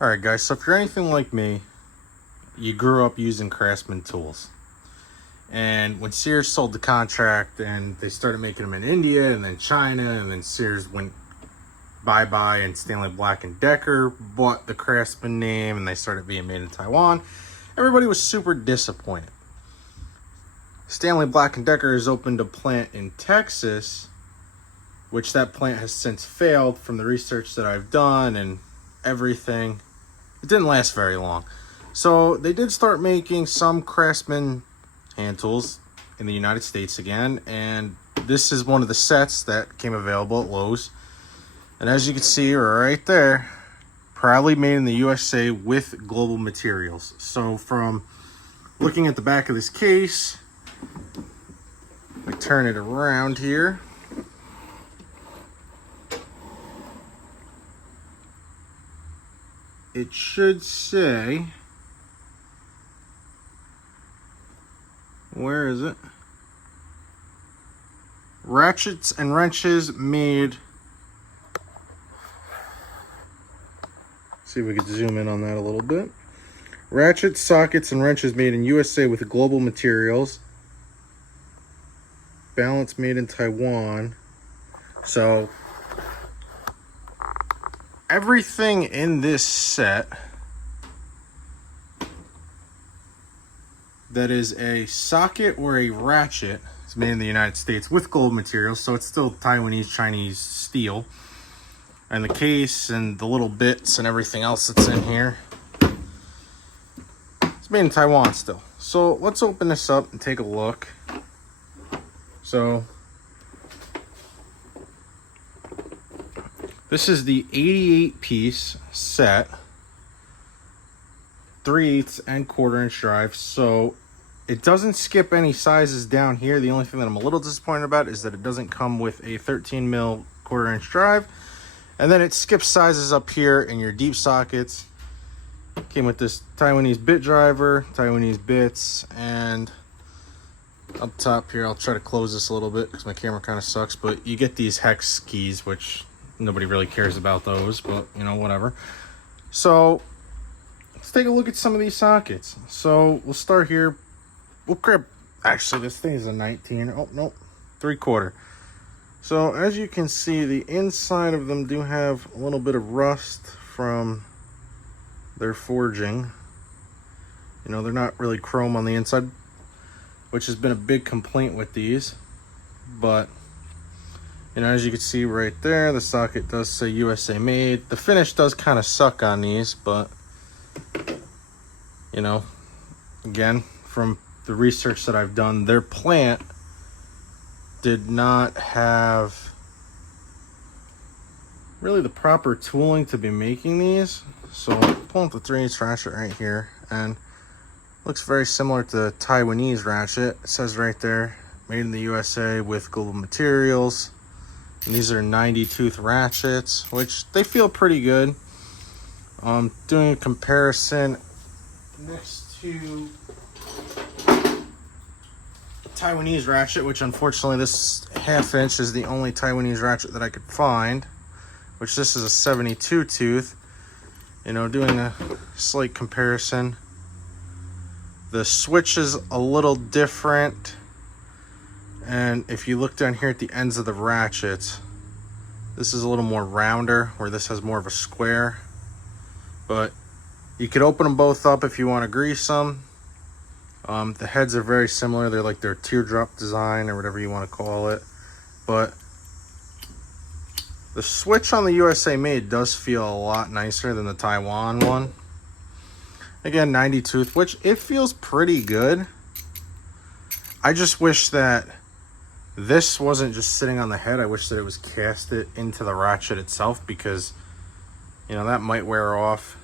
Alright guys, so if you're anything like me, you grew up using Craftsman tools. And when Sears sold the contract and they started making them in India and then China, and then Sears went bye-bye and Stanley Black Decker bought the Craftsman name and they started being made in Taiwan, everybody was super disappointed. Stanley Black Deckers opened a plant in Texas, which that plant has since failed from the research that I've done and everything. It didn't last very long. So they did start making some Craftsman hand tools in the United States again, and this is one of the sets that came available at Lowe's. And as you can see right there, proudly made in the USA with global materials. So from looking at the back of this case, we turn it around here. It should say, where is it? Ratchets and wrenches made. See if we could zoom in on that a little bit. Ratchets, sockets, and wrenches made in USA with global materials. Balance made in Taiwan. So everything in this set that is a socket or a ratchet is made in the United States with gold materials, so it's still Taiwanese, Chinese steel. And the case and the little bits and everything else that's in here, it's made in Taiwan still. So let's open this up and take a look. So this is the 88 piece set, 3/8 and 1/4 inch drive. So it doesn't skip any sizes down here. The only thing that I'm a little disappointed about is that it doesn't come with a 13 mil 1/4 inch drive. And then it skips sizes up here in your deep sockets. Came with this Taiwanese bit driver, Taiwanese bits, and up top here, I'll try to close this a little bit because my camera kind of sucks, but you get these hex keys, which nobody really cares about those, but you know, whatever. So let's take a look at some of these sockets. So we'll start here. We'll grab, actually this thing is a 19, oh no, 3/4. So as you can see, the inside of them do have a little bit of rust from their forging. You know, they're not really chrome on the inside, which has been a big complaint with these. But you know, as you can see right there, the socket does say USA made. The finish does kind of suck on these, but you know, again, from the research that I've done, their plant did not have really the proper tooling to be making these. So pull up the 3/8 ratchet right here, and looks very similar to Taiwanese ratchet. It says right there, made in the USA with global materials. And these are 90 tooth ratchets, which they feel pretty good. Doing a comparison next to Taiwanese ratchet, which unfortunately this 1/2 inch is the only Taiwanese ratchet that I could find, which this is a 72 tooth. You know, doing a slight comparison, the switch is a little different, and if you look down here at the ends of the ratchets, this is a little more rounder, where this has more of a square. But you could open them both up if you want to grease them. The heads are very similar. They're like their teardrop design or whatever you want to call it. But the switch on the USA made does feel a lot nicer than the Taiwan one. Again, 90 tooth, which it feels pretty good. I just wish that this wasn't just sitting on the head. I wish that it was casted into the ratchet itself, because you know, that might wear off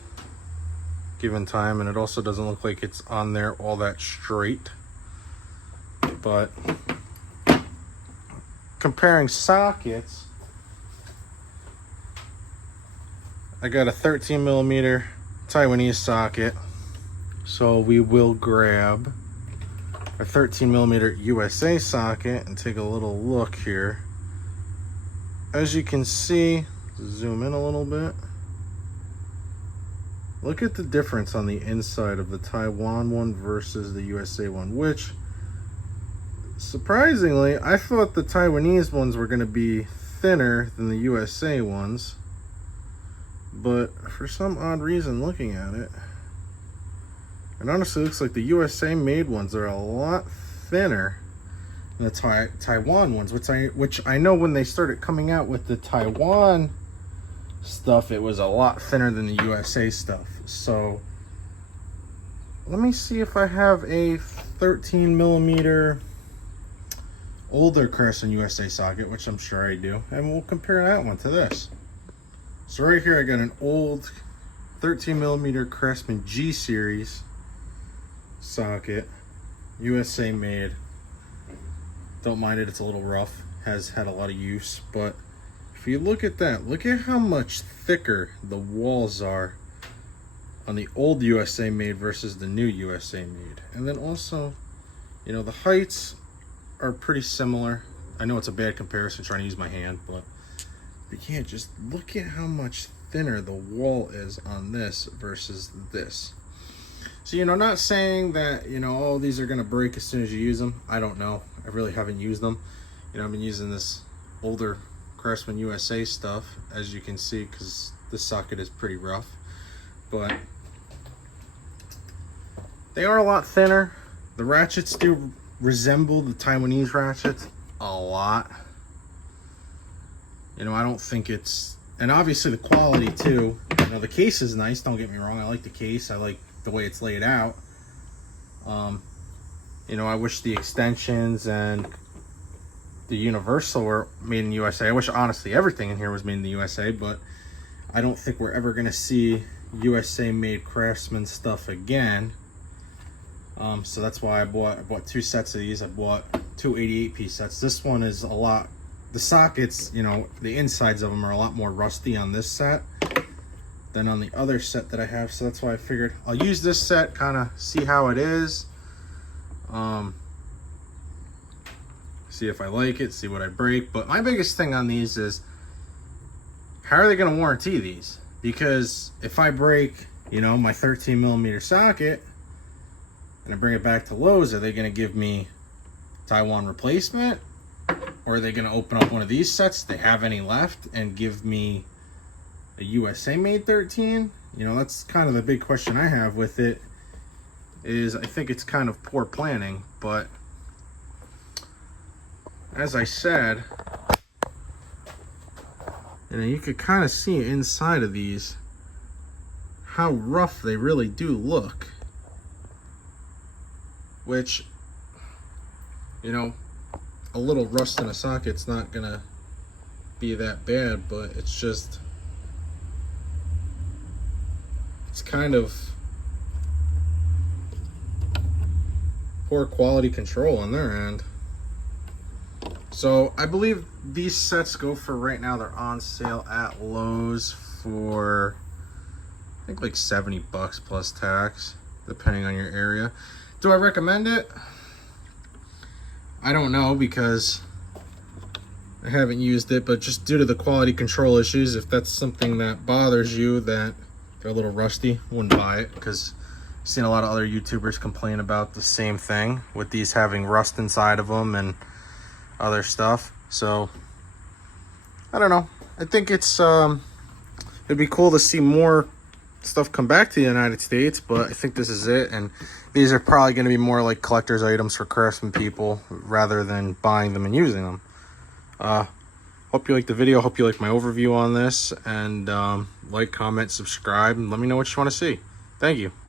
given time, and it also doesn't look like it's on there all that straight. But comparing sockets, I got a 13 millimeter Taiwanese socket, so we will grab a 13 millimeter USA socket and take a little look here. As you can see, zoom in a little bit. look at the difference on the inside of the Taiwan one versus the USA one, which surprisingly, I thought the Taiwanese ones were going to be thinner than the USA ones, but for some odd reason looking at it, it honestly looks like the USA made ones are a lot thinner than the Taiwan ones, which I know when they started coming out with the Taiwan stuff, it was a lot thinner than the USA stuff. So let me see if I have a 13 millimeter older Craftsman USA socket, which I'm sure I do, and we'll compare that one to this. So right here I got an old 13 millimeter Craftsman G series socket, USA made. Don't mind it, it's a little rough, has had a lot of use, but if you look at that, look at how much thicker the walls are on the old USA made versus the new USA made. And then also, you know, the heights are pretty similar. I know it's a bad comparison trying to use my hand, but yeah, just look at how much thinner the wall is on this versus this. So, you know, not saying that, you know, oh, these are going to break as soon as you use them. I don't know. I really haven't used them. You know, I've been using this older Craftsman USA stuff, as you can see, because the socket is pretty rough. But they are a lot thinner. The ratchets do resemble the Taiwanese ratchets a lot. You know, I don't think it's, and obviously the quality too. You know, the case is nice, don't get me wrong. I like the case. I like the way it's laid out. You know, I wish the extensions and the universal were made in the USA. I wish honestly everything in here was made in the USA, but I don't think we're ever gonna see USA made Craftsman stuff again. So that's why I bought two sets of these. I bought two 88-piece sets. This one is a lot, the sockets, you know, the insides of them are a lot more rusty on this set than on the other set that I have. So that's why I figured I'll use this set, kind of see how it is. See if I like it, see what I break. But my biggest thing on these is, how are they going to warranty these? Because if I break, you know, my 13 millimeter socket and I bring it back to Lowe's, are they going to give me Taiwan replacement? Or are they going to open up one of these sets, if they have any left, and give me a USA made 13? You know, that's kind of the big question I have with it, is I think it's kind of poor planning. But as I said, you know, you could kind of see inside of these how rough they really do look, which, you know, a little rust in a socket's not gonna be that bad, but it's just, it's kind of poor quality control on their end. So I believe these sets go for, right now they're on sale at Lowe's for, I think, like 70 bucks plus tax, depending on your area. Do I recommend it? I don't know, because I haven't used it, but just due to the quality control issues, if that's something that bothers you, that they're a little rusty, I wouldn't buy it, because I've seen a lot of other YouTubers complain about the same thing with these having rust inside of them and other stuff. So I don't know. I think it's it'd be cool to see more stuff come back to the United States, but I think this is it. And these are probably going to be more like collector's items for craftsman people rather than buying them and using them. Hope you liked the video. Hope you liked my overview on this, and like, comment, subscribe, and let me know what you want to see. Thank you.